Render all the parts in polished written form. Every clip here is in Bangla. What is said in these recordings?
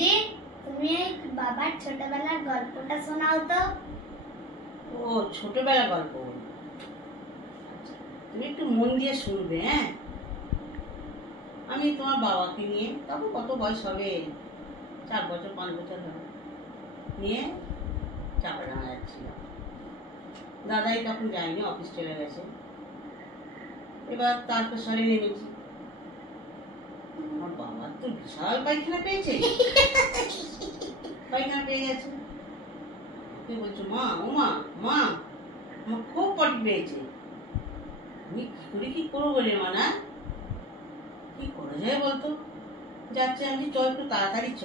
দিদি তুমি বাবার ছোটবেলার গল্পটা শোনাও তো। ও ছোটবেলার গল্প, তুমি একটু মন দিয়ে শুনবে। হ্যাঁ, আমি তোমার বাবাকে নিয়ে, তখন কত বয়স হবে, 4 বছর 5 বছর হবে, নিয়ে চাপাডাঙ্গা যাচ্ছিলাম। দাদাই তখন যায়নি, অফিস চলে গেছে। এবার তারকেশ্বরে নেমেছি। আমার বাবা তো বিশাল পায়খানা পেয়েছে, পায়খানা পেয়ে গেছে। তুই বলছো মা, ও মা, মা আমার খুব পটি পেয়েছে। আমি কি করে কি করবো রে মানা, কি করা যায় বলতো? যাচ্ছে আমি, চ একটু তাড়াতাড়ি চ,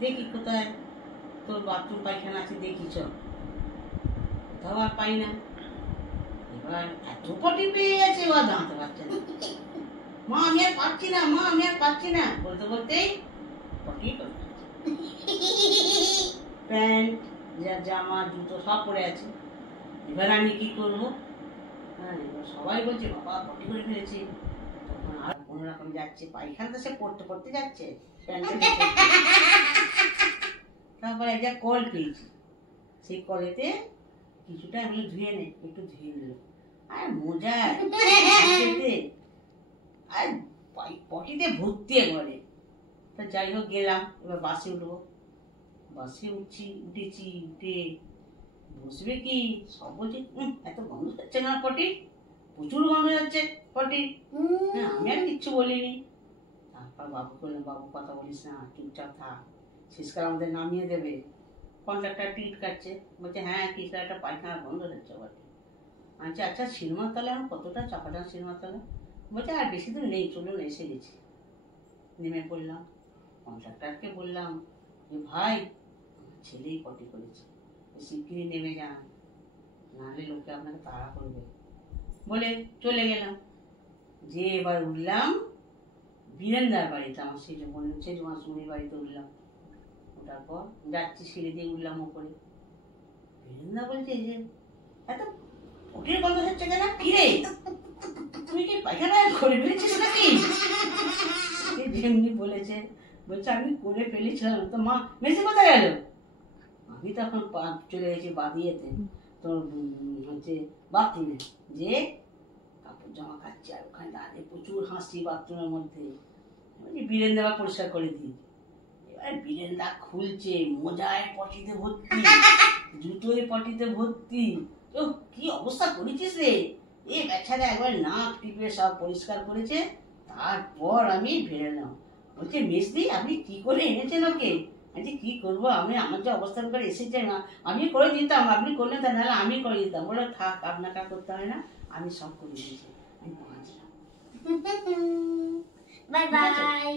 দেখি কোথায় তোর বাথরুম পায়খানা আছে, দেখি চ। কোথাও আর পাই না। এবার এত পটি পেয়ে গেছে, এবার দাঁড়াতে পারছে না। মা আমি আর পাচ্ছি না, মা আমি আর পাচ্ছি না বলতে বলতেই পটি করে প্যান্ট, জামা, জুতো সব পরে আছে। এবার আমি কি করবো? হ্যাঁ, এবার সবাই বলছে বাবা পটি করে ফেলেছি। তখন আর কোনো রকম যাচ্ছে, পায়খানাতে সে পড়তে পড়তে যাচ্ছে তারপরে একটা কল পেয়েছি, সেই কলেতে কিছুটা আমি ধুয়ে নে, একটু ধুয়ে নিল। আর মজায় আর পটিতে ভর্তি করে। তা যাই হোক গেলাম, এবার বাসে উঠবো। বাসে উঠেছি, উঠে বসবে কি, সব বলছে এত গন্ধ যাচ্ছে না পটি, প্রচুর গন্ধ যাচ্ছে পটি। হ্যাঁ, আমি আর কিচ্ছু বলিনি। তারপর বাবু বললাম, বাবু কথা বলিস না, চুপচাপ থাক, শেষকাল আমাদের নামিয়ে দেবে। কন্ট্রাক্টর টিকিট কাটছে, বলছে হ্যাঁ কিছু একটা পায়খানা গন্ধ হচ্ছে বটে। আচ্ছা আচ্ছা, সিনেমাতলা এখন কতটা, চাপাডাঙ্গা সিনেমাতলা? বলছে আর বেশি দূর নেই, চলুন এসে গেছি। নেমে পড়লাম। কন্ট্রাক্টরকে বললাম যে ভাই ছেলেই পটি করেছে, শিগগিরই নেমে যান, নাহলে লোকে আপনাকে তাড়া করবে বলে চলে গেলাম। যে এবার উঠলাম বীরেন্দার বাড়িতে, আমার সেজু মাসুমির বাড়িতে উঠলাম। ওঠার পর যাচ্ছি, সিঁড়ি দিয়ে উঠলাম উপরে। বীরেন্দা বলছে যে এত পটির গন্ধ হচ্ছে কেন, কিরে তুই কি পায়খানা করে ফেলেছিস নাকি? যেমনি বলেছে, বলছে আমি করে ফেলেছিলাম। তো মা মেসে কোথায় গেল? আমি তখন চলে গেছি বাদিয়েতে, তোর হচ্ছে বাথরুমে, যে কাপড় জামা কাচ্ছি, আর ওখানে দাঁড়িয়ে প্রচুর হাসছি বাথরুমের মধ্যে। বীরেন্দা পরিষ্কার করে দিই। এবার বীরেন্দা খুলছে, মোজায় পটিতে ভর্তি, জুতোয় পটিতে ভর্তি। তো কি অবস্থা করেছিস রে? এ বেচারা একবার নাক টিপে সব পরিষ্কার করেছে। তারপর আমি বেরোলাম। বলছে মেসদি আপনি কি করে এনেছেন ওকে? আচ্ছা কি করবো, আমি আমার যে অবস্থান করে এসেছে না, আমি করে দিতাম, আপনি করলেন তা, নাহলে আমি করে দিতাম। বলে থাক, আপনাকে করতে হয় না, আমি সব করে দিয়েছি। আমি বাঁচলাম। Bye by.